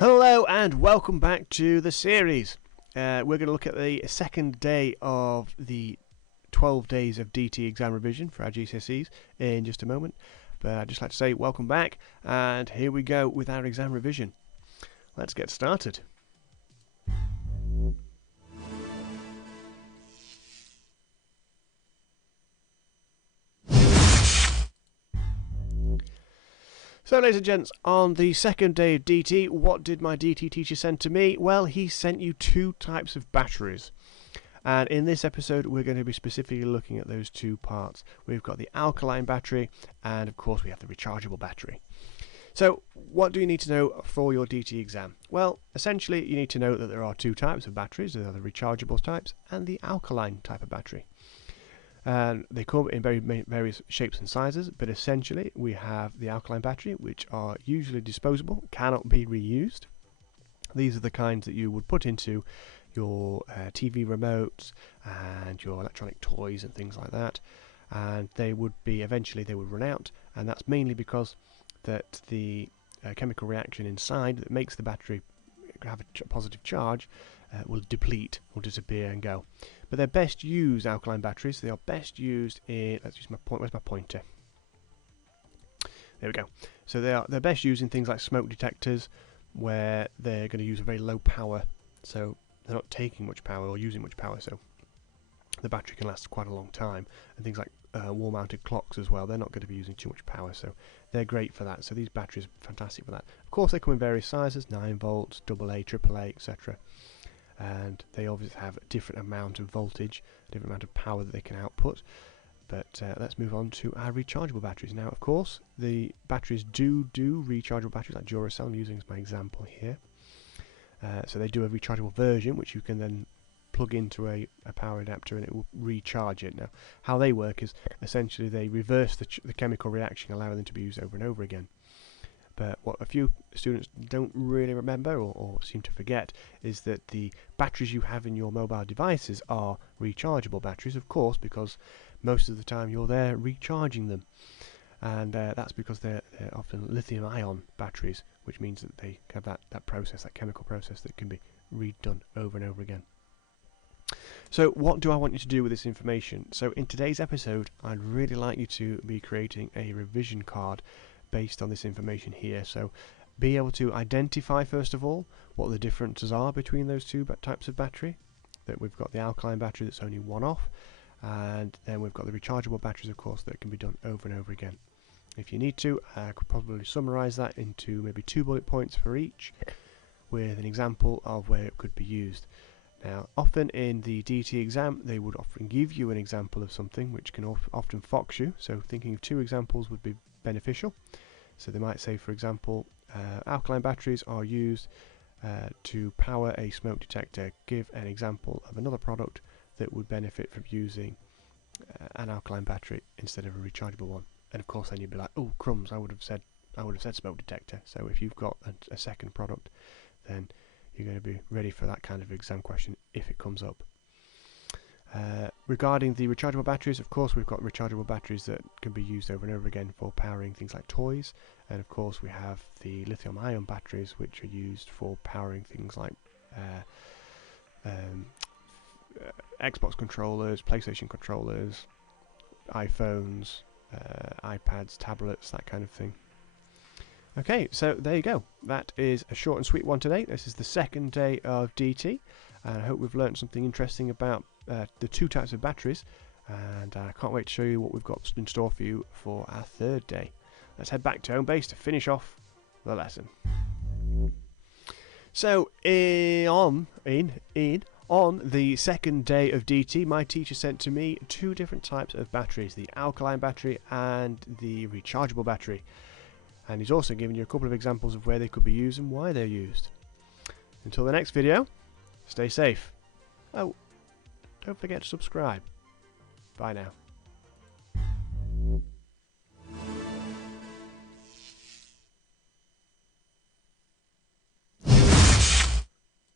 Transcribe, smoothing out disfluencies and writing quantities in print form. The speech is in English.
Hello and welcome back to the series. We're going to look at the second day of the 12 days of DT exam revision for our GCSEs in just a moment. But I'd just like to say welcome back, and here we go with our exam revision. Let's get started. So ladies and gents, on the second day of DT, what did my DT teacher send to me? Well, he sent you two types of batteries. And in this episode, we're going to be specifically looking at those two parts. We've got the alkaline battery, and of course we have the rechargeable battery. So what do you need to know for your DT exam? Well, essentially you need to know that there are two types of batteries. There are the rechargeable types and the alkaline type of battery. And they come in various shapes and sizes, but essentially we have the alkaline battery, which are usually disposable, cannot be reused. These are the kinds that you would put into your TV remotes and your electronic toys and things like that, and they would be eventually they would run out, and that's mainly because that the chemical reaction inside that makes the battery have a positive charge will deplete, will disappear and go. But they're best used, alkaline batteries, they are best used in, let's use my point, where's my pointer? There we go. So they're best used in things like smoke detectors, where they're going to use a very low power, so they're not taking much power or using much power, so the battery can last quite a long time. And things like wall-mounted clocks as well, they're not going to be using too much power, so they're great for that. So these batteries are fantastic for that. Of course, they come in various sizes: 9 volts, AA, AAA, etc. And they obviously have a different amount of voltage, a different amount of power that they can output. But let's move on to our rechargeable batteries. Now, of course, the batteries do rechargeable batteries like Duracell. I'm using as my example here. So they do a rechargeable version, which you can then plug into a power adapter and it will recharge it. Now, how they work is essentially they reverse the chemical reaction, allowing them to be used over and over again. But what a few students don't really remember or seem to forget is that the batteries you have in your mobile devices are rechargeable batteries, of course, because most of the time you're there recharging them. And that's because they're often lithium-ion batteries, which means that they have that process, that chemical process that can be redone over and over again. So what do I want you to do with this information? So in today's episode, I'd really like you to be creating a revision card based on this information here. So be able to identify, first of all, what the differences are between those two types of battery. That we've got the alkaline battery that's only one off, and then we've got the rechargeable batteries, of course, that can be done over and over again. If you need to, I could probably summarize that into maybe 2 bullet points for each, with an example of where it could be used. Now, often in the DT exam, they would often give you an example of something, which can often fox you. So thinking of 2 examples would be beneficial. So they might say, for example, alkaline batteries are used to power a smoke detector. Give an example of another product that would benefit from using an alkaline battery instead of a rechargeable one. And of course, then you'd be like, "Oh crumbs! I would have said smoke detector." So if you've got a second product, then you're going to be ready for that kind of exam question if it comes up. Regarding the rechargeable batteries, of course, we've got rechargeable batteries that can be used over and over again for powering things like toys, and of course we have the lithium-ion batteries, which are used for powering things like Xbox controllers, PlayStation controllers, iPhones, iPads, tablets, that kind of thing. Okay, so there you go. That is a short and sweet one today. This is the second day of DT, and I hope we've learned something interesting about the two types of batteries, and I can't wait to show you what we've got in store for you for our third day. Let's head back to home base to finish off the lesson. So on the second day of DT, my teacher sent to me 2 different types of batteries, the alkaline battery and the rechargeable battery. And he's also given you a couple of examples of where they could be used and why they're used. Until the next video, stay safe. Oh, don't forget to subscribe. Bye now.